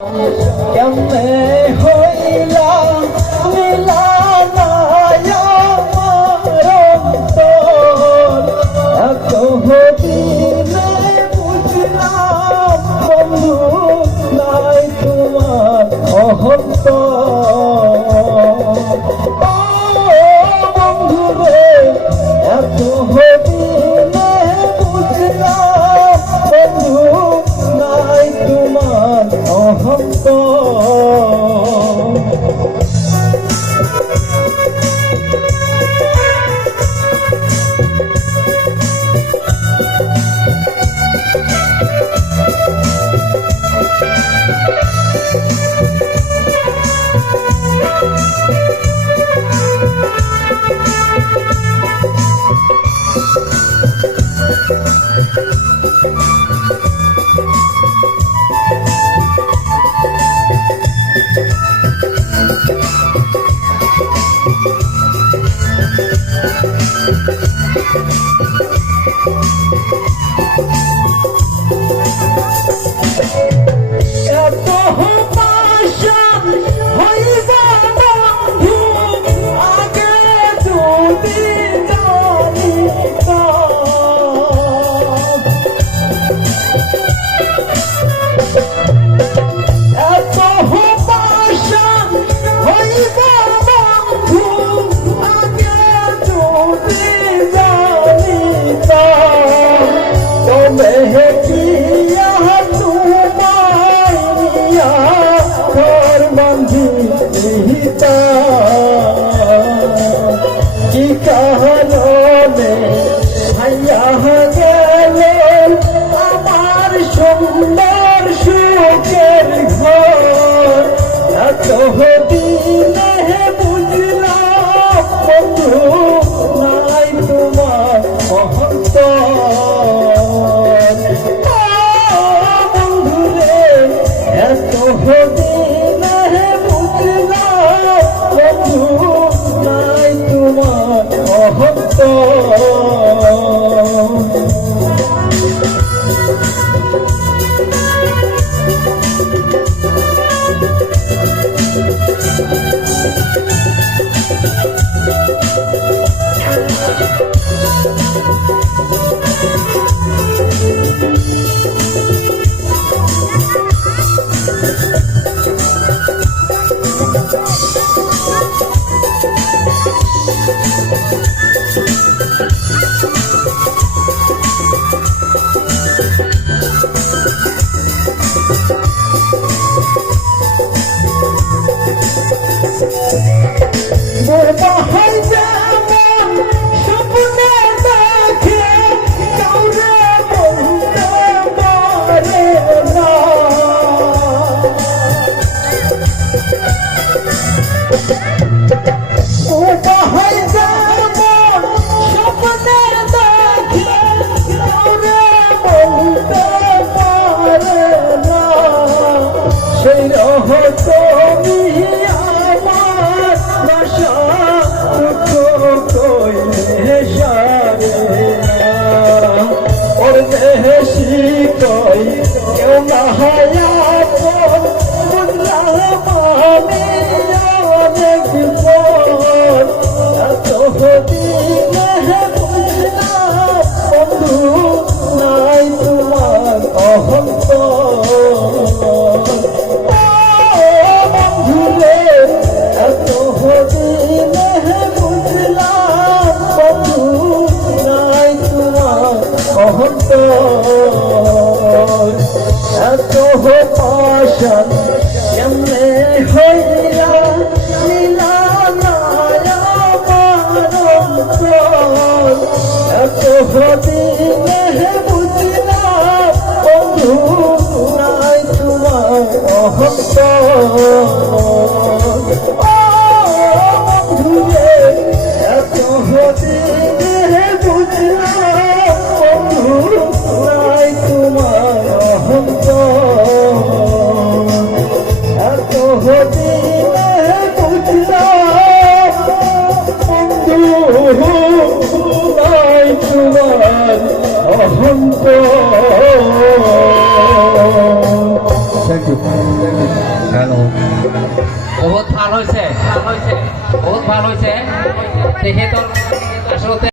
কেমনে হইলা মারন্তর এত দিনে বুঝলাম বন্ধু নাই তোমার অহন্ত এত কি কারণে ভাইয়া গেলে আমার সুন্দর সুখের ঘর? এত দিনে বুঝলাম বন্ধু নাই তোমার মহন্ত বন্ধু এত দিনে দেশি কই কেউ না হায়া আমি অনেক পর এত দিনে অহন্ত এত পাশান কেমনে হইয়া এত দিনে বুঝলাম বন্ধু নাই তোমার অহন্ত বহুত ভালো